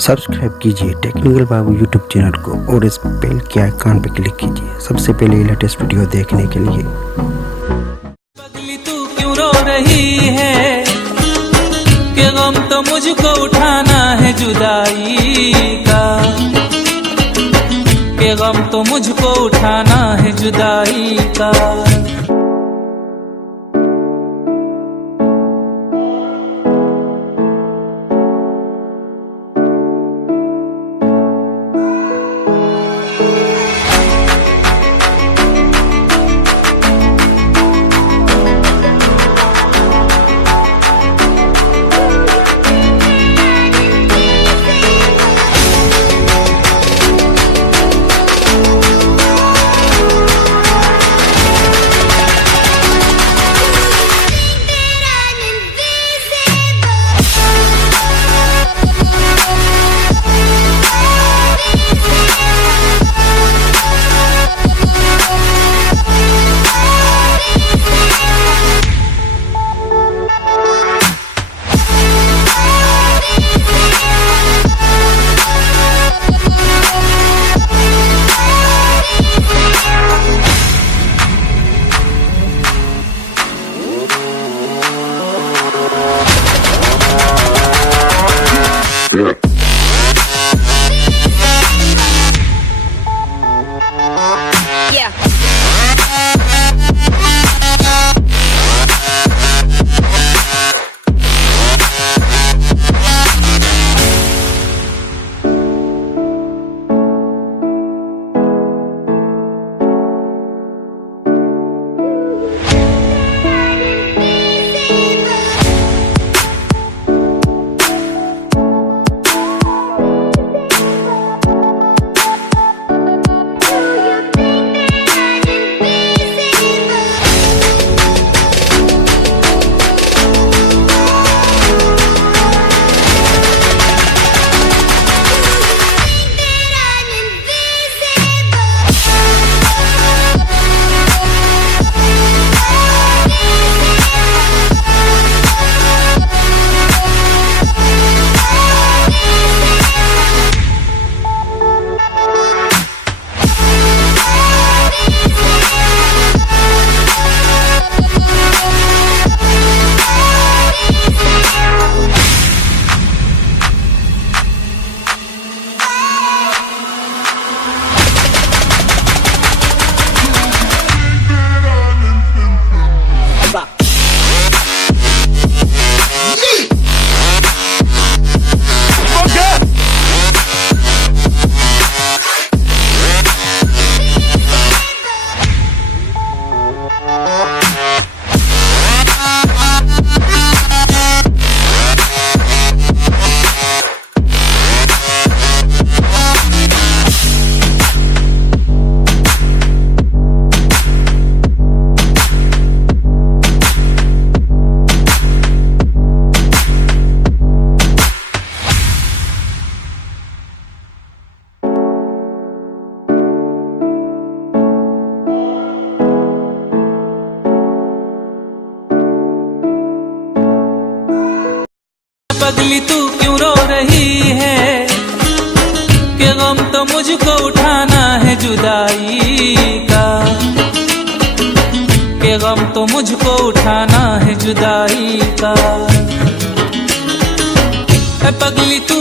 सब्सक्राइब कीजिए टेक्निकल बाबू YouTube channel को और इस बेल के आइकन पर क्लिक कीजिए सबसे पहले लेटेस्ट वीडियो देखने के लिए। पगली तू क्यों रो रही है कि गम तो मुझको उठाना है जुदाई का, कि गम तो मुझको उठाना है जुदाई का। पगली तू क्यों रो रही है कि गम तो मुझको उठाना है जुदाई का, कि गम तो मुझको उठाना है जुदाई का। पगली तू